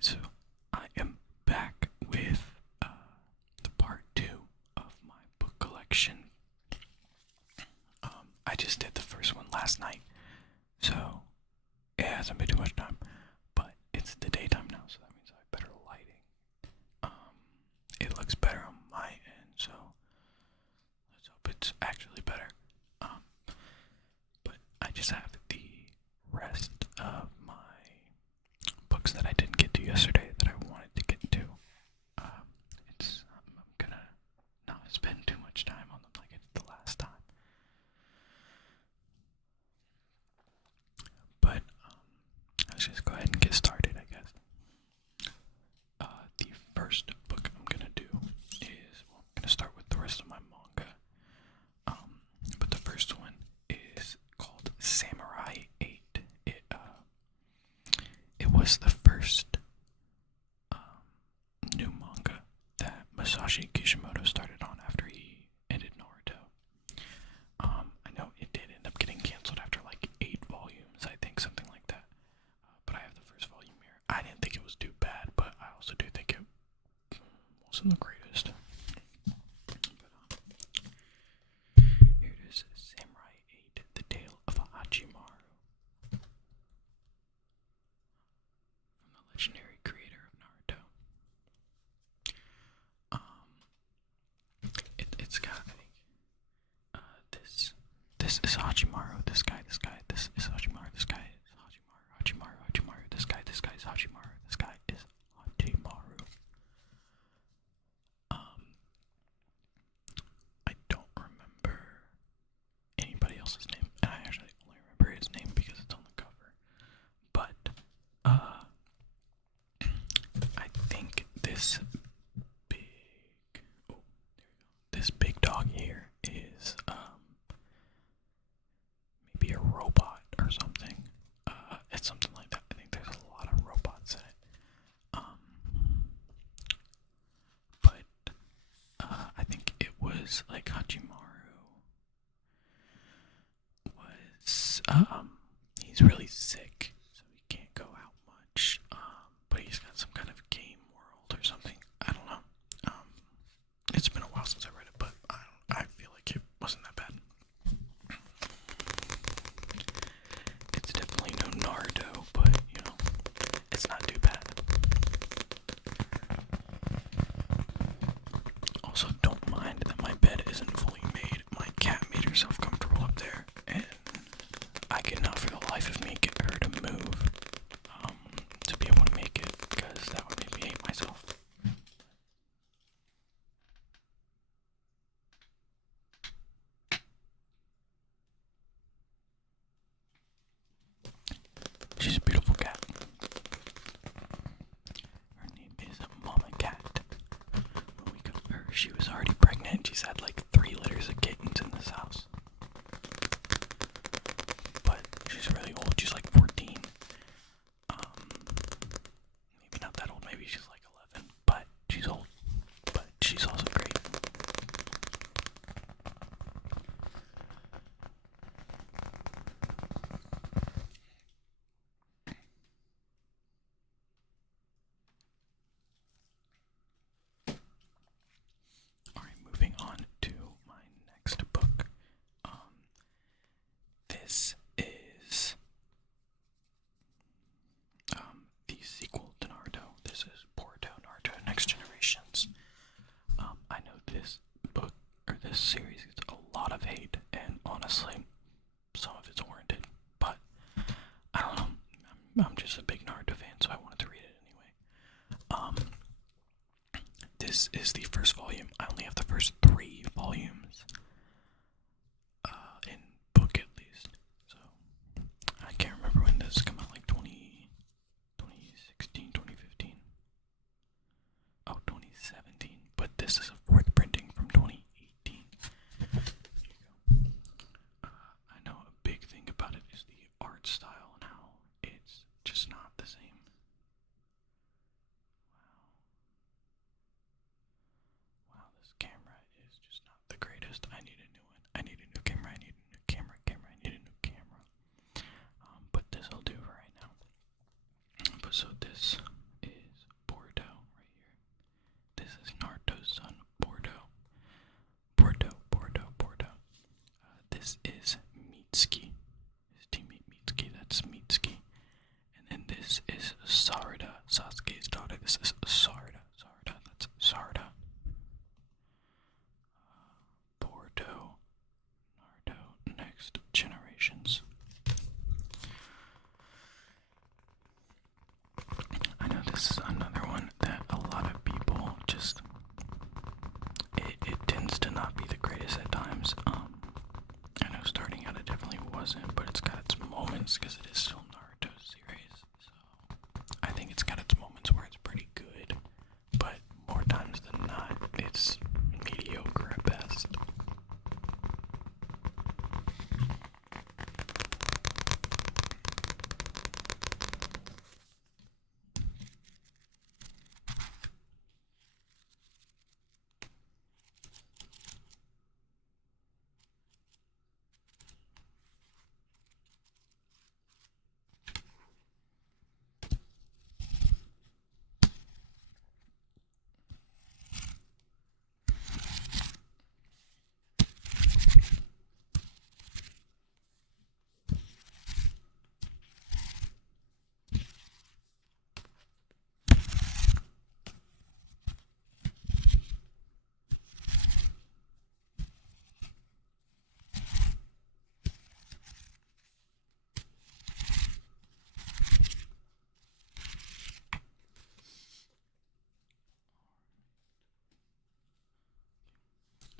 Alright, so I am back with the part 2 of my book collection. I just did the first one last night, so it hasn't been too much time, but it's the daytime now, so that means I have better lighting. It looks better on my end, so let's hope it's actually better. But I just have the rest of my books that I didn't get to yesterday that I wanted to get to. I'm gonna not spend too much time on them like I did the last time. But let's just go ahead and get started, I guess. The first book I'm gonna do is, I'm gonna start with the rest of my manga. But the first one is called Samurai 8. It was the first new manga that Masashi Kishimoto started on after he ended Naruto. I know it did end up getting canceled after like 8 volumes, I think, something like that. But I have the first volume here. I didn't think it was too bad, but I also do think it wasn't the greatest. But here it is, Samurai 8, The Tale of Hachimaru. From the legendary creator of Naruto. It's got, I think, this is Hachimaru, this guy, this is Hachimaru, this guy is Hachimaru, this guy is Hachimaru, this guy is Hachimaru. I don't remember anybody else's name, and I actually only remember his name because it's on the cover. But, I think this big dog here is, maybe a robot or something. It's something like that. I think there's a lot of robots in it. But, I think it was like Hachimaru was, he's really sick, so he can't go out much. But he's got some kind of game world or something. I don't know. It's been a while since I read it, but I feel like it wasn't that bad. It's definitely no Naruto, but, you know, it's not too bad. Also, don't mind that my bed isn't fully made. My cat made herself comfortable up there, and I cannot for the life of me get her to move, to be able to make it, because that would make me hate myself. She's a beautiful cat. Her name is Mama Cat. When we got her, she was already pregnant. She's had like 3 litters of kittens in this house. But she's really old. She's like 14. Maybe not that old. Maybe she's like 11. But she's old. But she's also great. Alright, moving on to my next book. This is the sequel to Naruto. This is Boruto, Naruto Next Generations. I know this book, or this series, gets a lot of hate, and honestly, some of it's warranted, but I don't know. I'm just a big Naruto fan, so I wanted to read it anyway. This is the first volume. I only have the first 3 volumes, in book at least, so I can't remember when this came out, like 2016, 2015. Oh, 2017, but this is a 4th printing from 2018. Here you go. I know a big thing about it is the art style and how it's just not the same. Wow, this camera is just not the greatest. I need a new one. I need a new camera. I need a new camera. I need a new camera. But this'll do for right now. But so this is wasn't, but it's got its moments because it is still Naruto's series. So I think it's got its moments where it's pretty good, but more times than not, it's mediocre at best.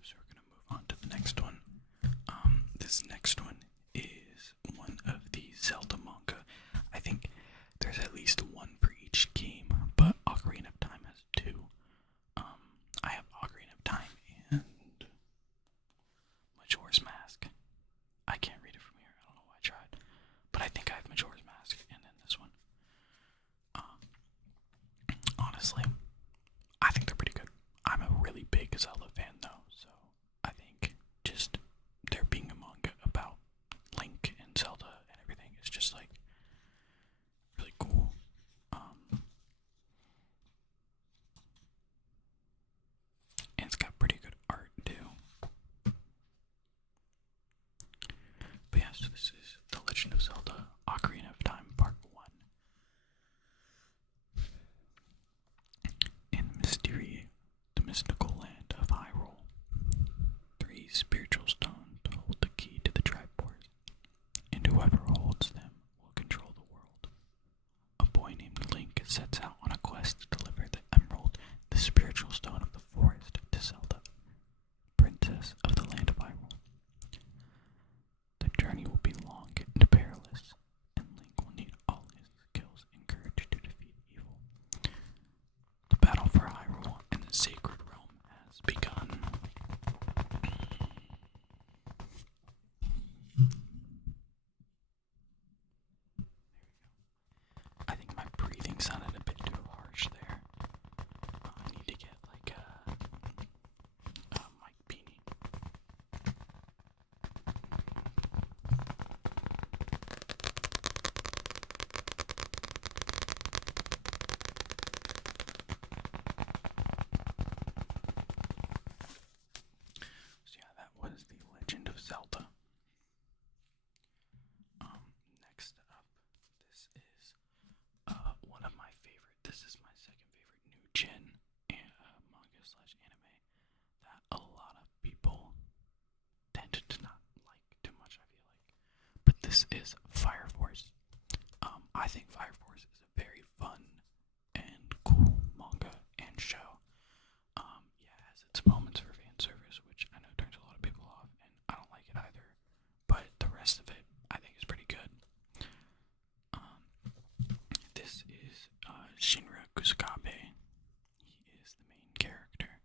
So we're gonna move on to the next one. This next one is one of the Zelda manga. I think there's at least one for each game, but Ocarina of Time has two. I have Ocarina of Time and Majora's Mask. I can't read it from here. I don't know why I tried, but I think I have Majora's Mask and then this one. Honestly, I think they're pretty good. I'm a really big Zelda fan though, so I think just there being a manga about Link and Zelda and everything is just like really cool. And it's got pretty good art too. But yeah, so this is The Legend of Zelda Ocarina of Time Part 1. In Mystery, the mystical land of Hyrule, 3 spiritual stones hold the key to the Triforce, and whoever holds them will control the world. A boy named Link sets out on a quest to deliver the emerald, the spiritual stone of the forest, to Zelda, princess of the land of Hyrule. The journey will be long and perilous, and Link will need all his skills and courage to defeat evil. The battle for Hyrule and the sacred realm has begun. I think my breathing sounded a bit too harsh there. I need to get like a mic beanie. So yeah, that was The Legend of Zelda. Next up, this is one of my favorite. This is my second favorite new gen manga slash anime that a lot of people tend to not like too much. I feel like, but this is Fire Force. I think Fire Force is a very fun and cool manga and show. Yeah, it has its moments for fan service, which I know turns a lot of people off, and I don't like it either. But the rest of it, I think, is pretty good. This is Shinra Kusakabe. He is the main character.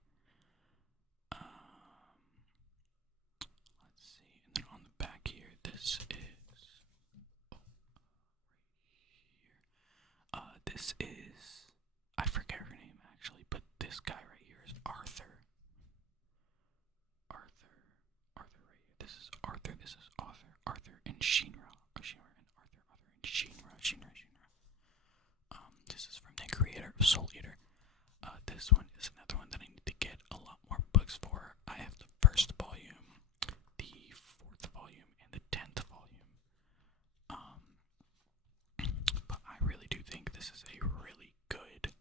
Let's see, and then on the back here, this is this is, I forget her name actually, but this guy right here is Arthur. Arthur right here. This is Arthur and Shinra. Shinra and Arthur and Shinra. This is from the creator of Soul Eater. This one is another one that I need to get a lot more books for. I have the first volume, the 4th volume, and the 10th volume. But I really do think this is a really good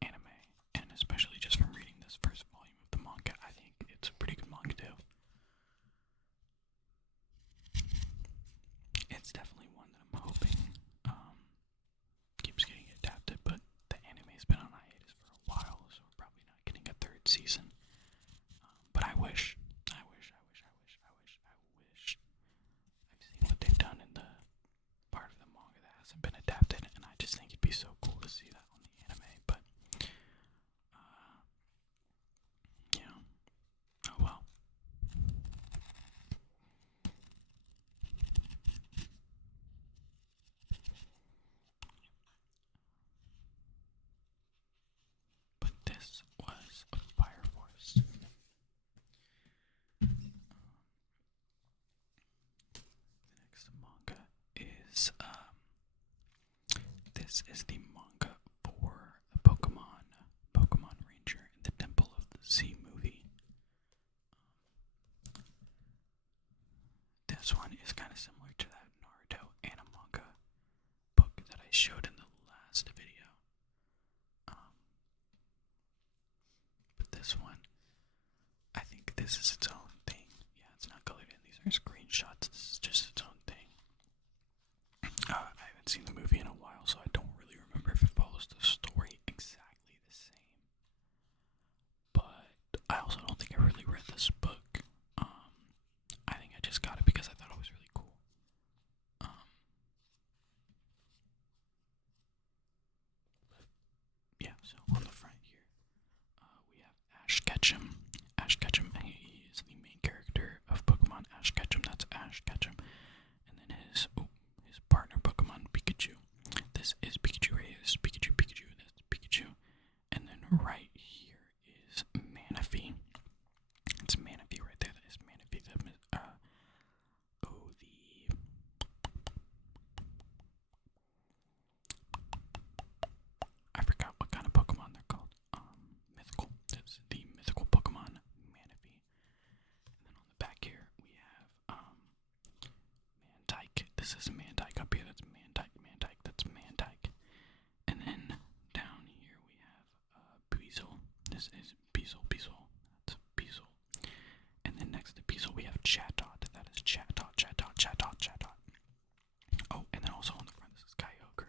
anime, and especially just from reading this first volume of the manga, I think it's a pretty good manga too. It's definitely one that I'm hoping keeps getting adapted, but the anime's This is the manga for the Pokemon Ranger and the Temple of the Sea movie. This one is kind of similar to that Naruto manga book that I showed in the last video. But this one, I think this is its own thing. Yeah, it's not colored in. These are screenshots. This is just its own thing. I haven't seen the movie in a while, so I don't really remember if it follows the story exactly the same. But I also don't think I really read this book. I think I just got it because I thought it was really cool. Yeah, so on the front here, we have Ash Ketchum. Ash Ketchum, he is the main character of Pokemon Ash Ketchum. That's Ash Ketchum. And then his partner Pokemon Pikachu. This is Pikachu right here. This is Pikachu, that's Pikachu. And then right here is Manaphy. It's Manaphy right there. That is Manaphy. I forgot what kind of Pokemon they're called. Mythical. That's the mythical Pokemon Manaphy. And then on the back here we have Mantike. This is Mantike up here. That's Mantike. That's Mantike. And then down here we have Beezle. This is Beezle. That's Beezle. And then next to Beezle we have Chatot. That is Chatot. Oh, and then also on the front this is Kyogre.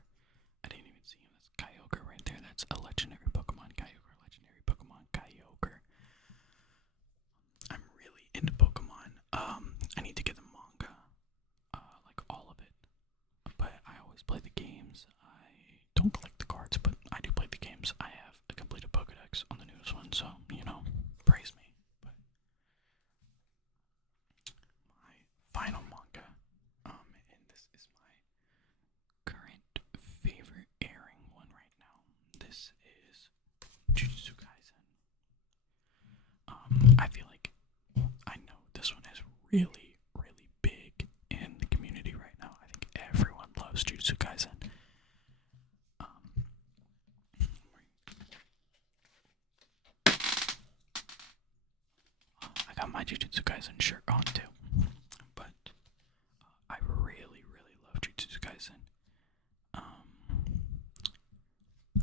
I didn't even see him. That's Kyogre right there. That's a legendary Pokemon. Kyogre. I'm really into Pokemon. I need to get the manga. Like all of it. But I always play the games. I don't collect the cards, but I do play the games. I have a completed Pokedex on the newest one, so, praise me. But my final manga, and this is my current favorite airing one right now. This is Jujutsu Kaisen. I feel like, I know this one is really, really big in the community right now. I think everyone loves Jujutsu Kaisen. I got my Jujutsu Kaisen shirt on too, but I really, really love Jujutsu Kaisen.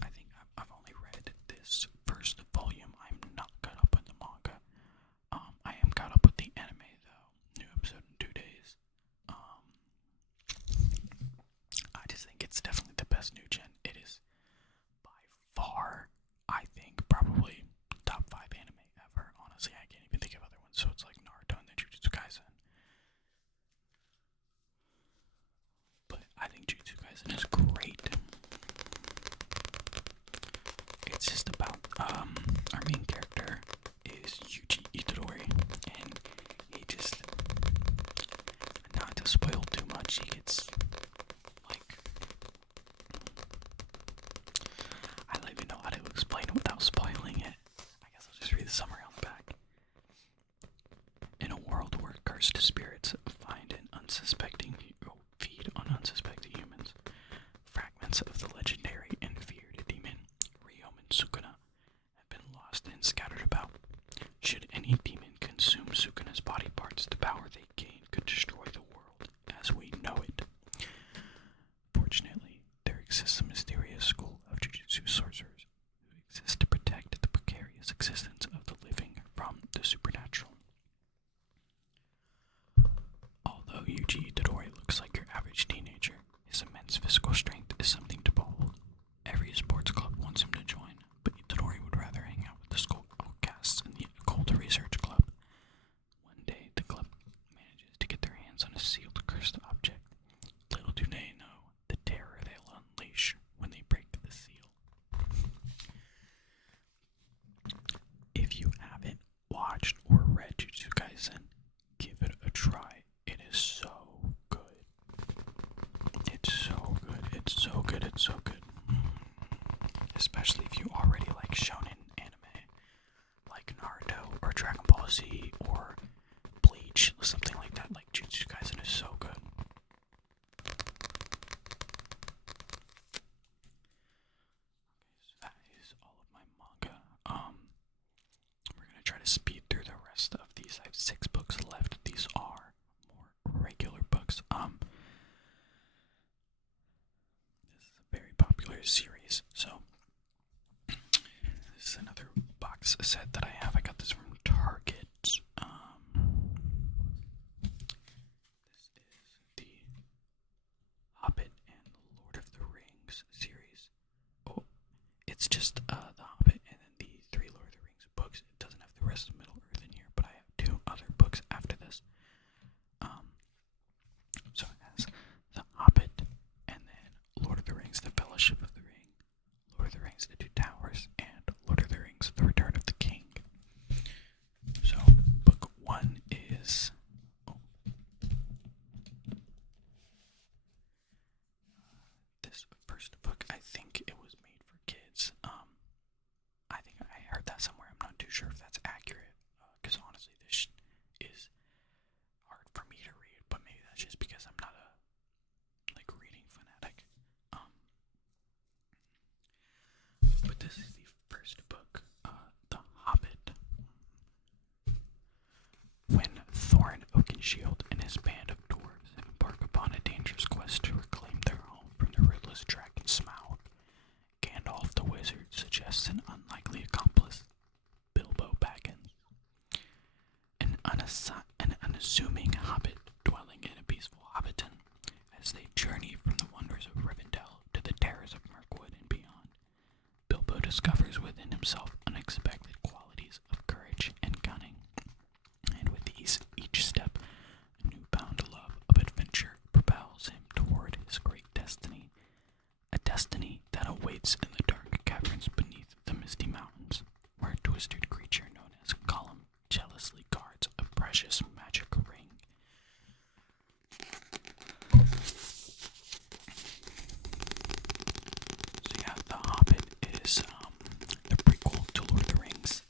I think I've only read this first volume. I'm not caught up with the manga. I am caught up with the anime though. New episode in 2 days. I just think it's definitely the best new gen. It is by far, I think, probably top 5 anime ever. Honestly, I can't even think of other ones. So it's like Naruto and then Jujutsu Kaisen. But I think Jujutsu Kaisen is great. It's just about, our main character is Yuji Itadori, and he just, not to spoil too much, he gets, like, I don't even know how to explain it without spoiling it. I guess I'll just read the summary on the back. In a world where cursed spirits feed on unsuspecting humans, fragments of the legendary and feared demon Ryomen Sukuna have been lost and scattered about. Should any demon consume Sukuna's body parts, the power they gain could destroy the world as we know it. Fortunately, there exists a mysterious school of Jujutsu sorcerers who exist to protect the precarious existence of the living from the supernatural. Although Yuji Itadori looks like your average teenager, his immense physical strength is something to behold. Every sports club wants him to join, but Itadori would rather hang out with the school outcasts in the occult research club. One day, the club manages to get their hands on a sealed cursed object. Little do they know the terror they'll unleash when they break the seal. If you haven't watched or read Jujutsu Kaisen, give it a try. It is so good. It's so good. It's so good. It's so good. Especially if you already like shonen anime, like Naruto or Dragon Ball Z or Bleach, something like that. Like Jujutsu Kaisen is so good. speed through the rest of these. I have 6 books left. These are more regular books. This is a very popular series, so this is another box set that I have. I got this from Target. This is the Hobbit and Lord of the Rings series. Oh, it's just the Hobbit and then the 3 Lord of the Rings books. It doesn't have the rest of Middle Earth in here, but I have 2 other books after this. So it has the Hobbit and then Lord of the Rings, the Fellowship of the Ring, Lord of the Rings, the Two Towers, and Lord of the Rings, the Return of the King. So book 1 is this first book. I think it was made for kids. I think I heard that somewhere. I'm not too sure if that's accurate, because honestly, this is hard for me to read. But maybe that's just because I'm not a reading fanatic. But this is the first book, The Hobbit. When Thorin Oakenshield and his band of dwarves embark upon a dangerous quest to reclaim their home from the ruthless dragon Smaug, Gandalf the Wizard suggests an unlikely accomplice, Bilbo Baggins, an unassuming hobbit dwelling in a peaceful hobbiton. As they journey from the wonders of Rivendell to the terrors of Mirkwood and beyond, Bilbo discovers within himself unexpected qualities of courage and cunning. And with each step, a newfound love of adventure propels him toward his great destiny, a destiny that awaits in the dark caverns beneath the misty mountains, where a twisted creature known as Gollum jealously guards a precious magic ring. So yeah, The Hobbit is the prequel to Lord of the Rings.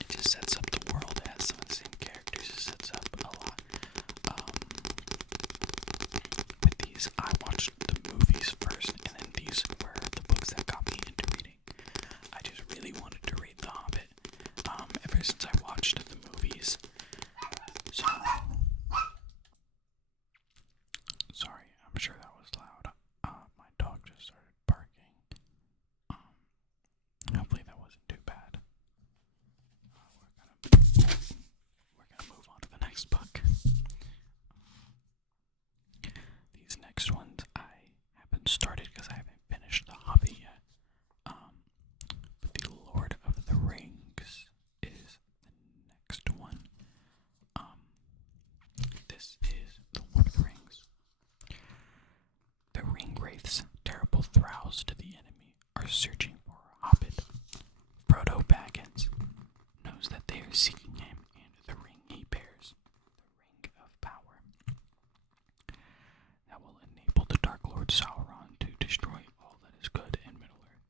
It just sets up the world. It has some of the same characters. It sets up a lot. With these, I watched the movies first, and then these were the books that got me into reading. I just really wanted to read The Hobbit ever since I watched the movies. So, sorry, I'm sure that was loud. My dog just started barking. Hopefully that wasn't too bad. We're gonna move on to the next book. These next ones I haven't started because I haven't finished The Hobbit yet. But the Lord of the Rings is the next one. This is the Lord of the Rings. The Ringwraiths, terrible thralls to the enemy, are searching for a hobbit. Frodo Baggins knows that they are seeking him and the ring he bears, the Ring of Power, that will enable the Dark Lord Sauron to destroy all that is good in Middle-earth.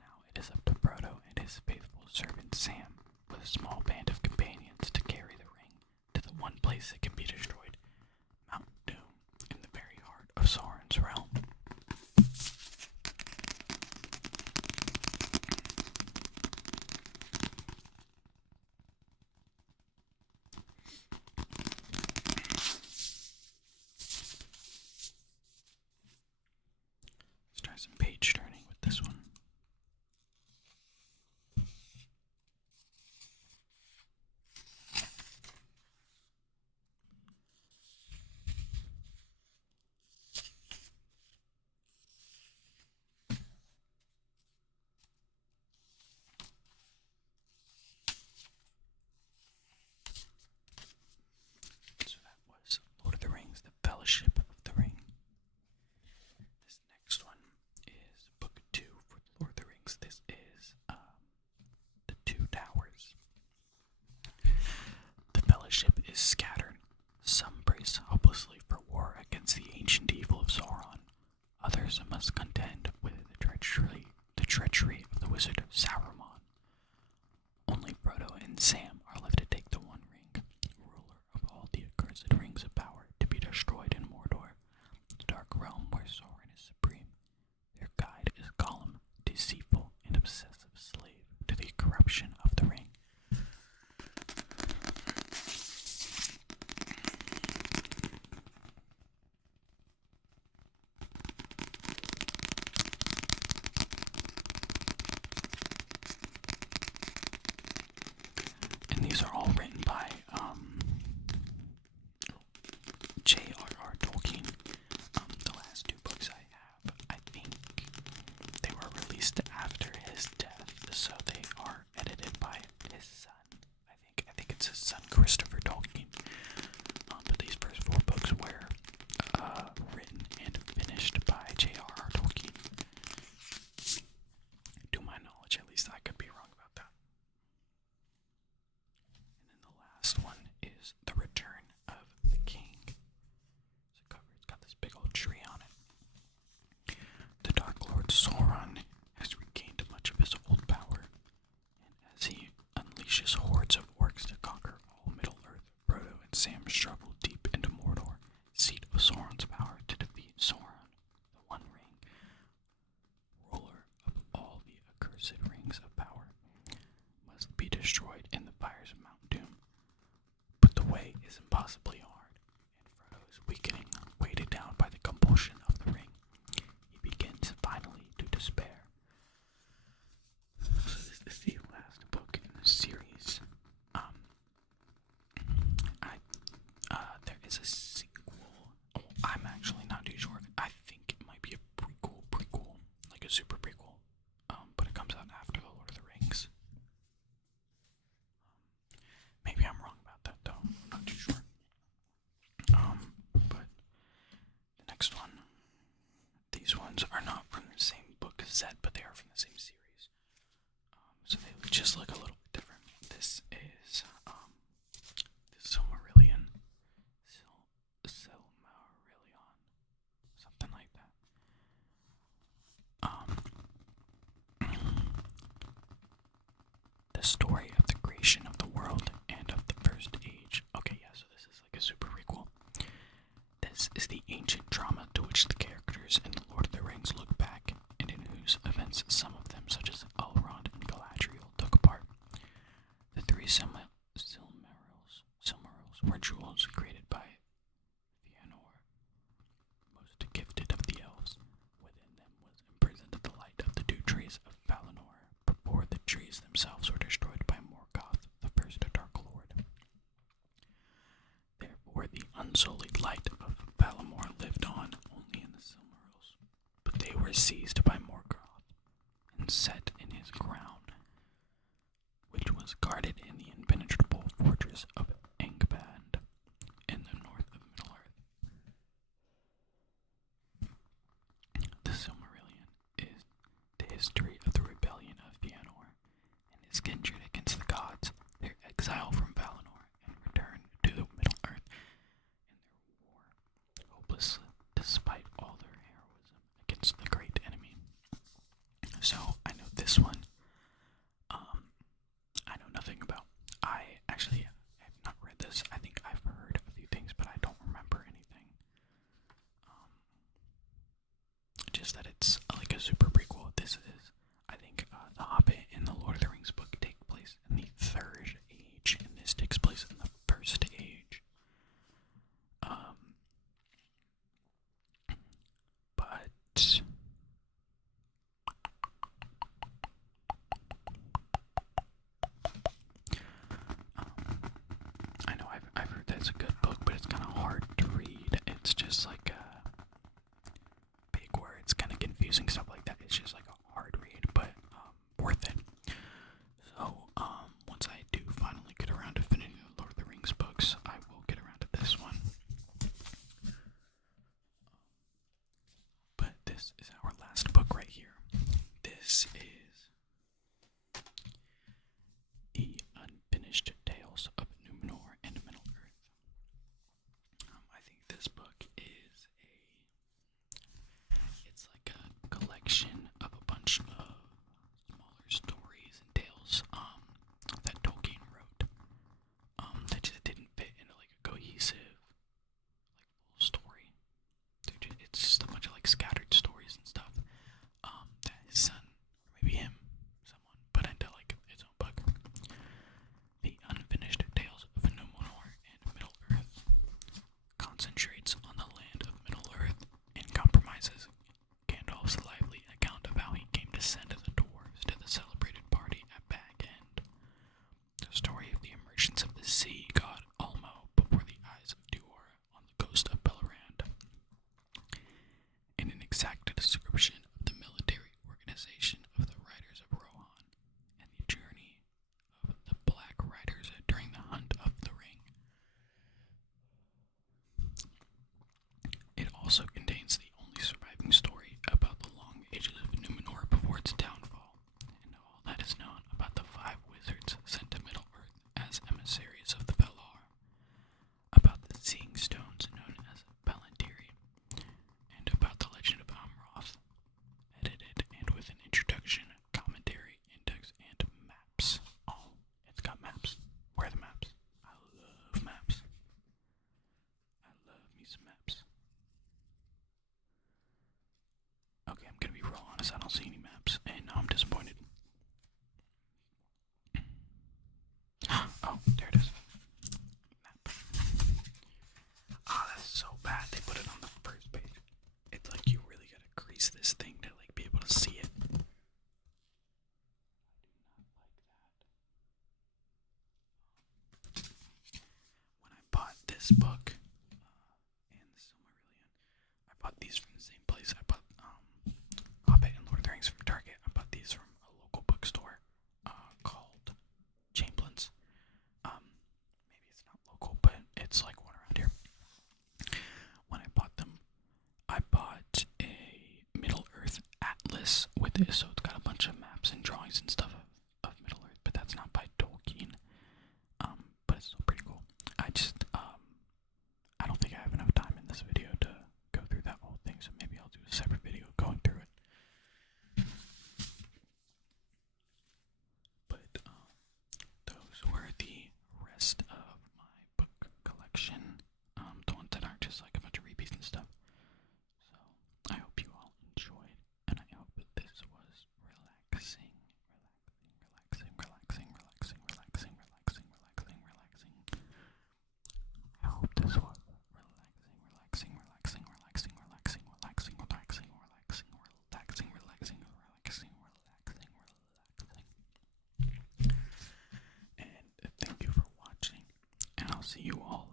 Now it is up to Frodo and his faithful servant Sam, with a small band of companions, to carry the ring to the one place it can be destroyed, Mount Doom, in the very heart of Sauron's realm. Let's try some page turning with this one. So that was Lord of the Rings, the Fellowship of the Ring. This next one is book 2 for Lord of the Rings. This is the Two Towers. The Fellowship is scattered. Some brace hopelessly for war against the ancient evil of Sauron. Others must contend with the treachery of the wizard Saruman. Only Frodo and Sam are left to take the One Ring, ruler of all the accursed rings of power, to be destroyed in Mordor, the dark realm where Sauron is supreme. Their guide is Gollum, deceitful and obsessive slave to the corruption of the ring. it's his son Christopher Tolkien. But these first 4 books were written and finished by J.R.R. Tolkien. To my knowledge, at least I could be wrong about that. And then the last one is The Return of the King. It's a cover. It's got this big old tree on it. The Dark Lord Sauron has regained much of his old power, and as he unleashes hordes of orcs to conquer all Middle-earth, Frodo and Sam struggle deep into Mordor, seat of Sauron's power, to defeat Sauron, the One Ring, ruler of all the accursed rings of power, must be destroyed in the fires of Mount Doom. But the way is impossibly hard, and Frodo is weakening, weighted down by the compulsion of the ring. He begins finally to despair. So this is the last book in the series. There is a sequel. Oh, I'm actually not too sure. I think it might be a prequel, like a super prequel. But it comes out after The Lord of the Rings. Maybe I'm wrong about that though. I'm not too sure. But the next one, these ones are not from the same book set, but they are from the same series. So they just look a little bit different. This is the Silmarillion. Silmarillion. Something like that. The story of the creation of the world and of the First Age. Okay, yeah, so this is like a super prequel. This is the ancient drama to which the characters in The Lord of the Rings look back, and in whose events some of them, such as Elrond and Galadriel, took part. The 3 Silmarils were jewels created by Fëanor, most gifted of the elves. Within them was imprisoned the light of the 2 trees of Valinor, before the trees themselves were destroyed by Morgoth, the first Dark Lord. Therefore the unsullied light of Valinor lived on only in the Silmarils, but they were seized by Morgoth and set in his crown, which was guarded in the impenetrable fortress of Angband in the north of Middle-earth. The Silmarillion is the history of the rebellion of Fëanor and his kindred against the gods, their exile from Valinor, and return to the Middle-earth, and their war, hopeless despite all their heroism against the great enemy. So, I know this one, I know nothing about. I actually have not read this. I think I've heard a few things, but I don't remember anything. Just that it's like a super prequel. This is, I think, The Hobbit and the Lord of the Rings book take place in the Third Age, and this takes place in the First Age. But I know I've heard that's a good book, but it's kind of hard to read. It's just like big words, kind of confusing, stuff like that. It's just like a hard read, but worth it. So once I do finally get around to finishing the Lord of the Rings books, I will get around to this one. But this is our last book right here. This is The Unfinished Tales of Numenor and Middle-earth. I think this book is this book and the Silmarillion. I bought these from the same place. I bought Hobbit and Lord of the Rings from Target. I bought these from a local bookstore called Chamberlain's. Maybe it's not local, but it's like one around here. When I bought them, I bought a Middle-earth atlas with this, so it's got a bunch of maps and drawings and stuff of Middle-earth, but that's not by Tolkien. But it's still pretty cool. I don't think I have enough time in this video to go through that whole thing, so maybe I'll do a separate video going through it. But those were the rest of my book collection. The ones that aren't just like a bunch of repeats and stuff. So I hope you all enjoyed, and I hope that this was relaxing. I hope this was relaxing. And thank you for watching, and I'll see you all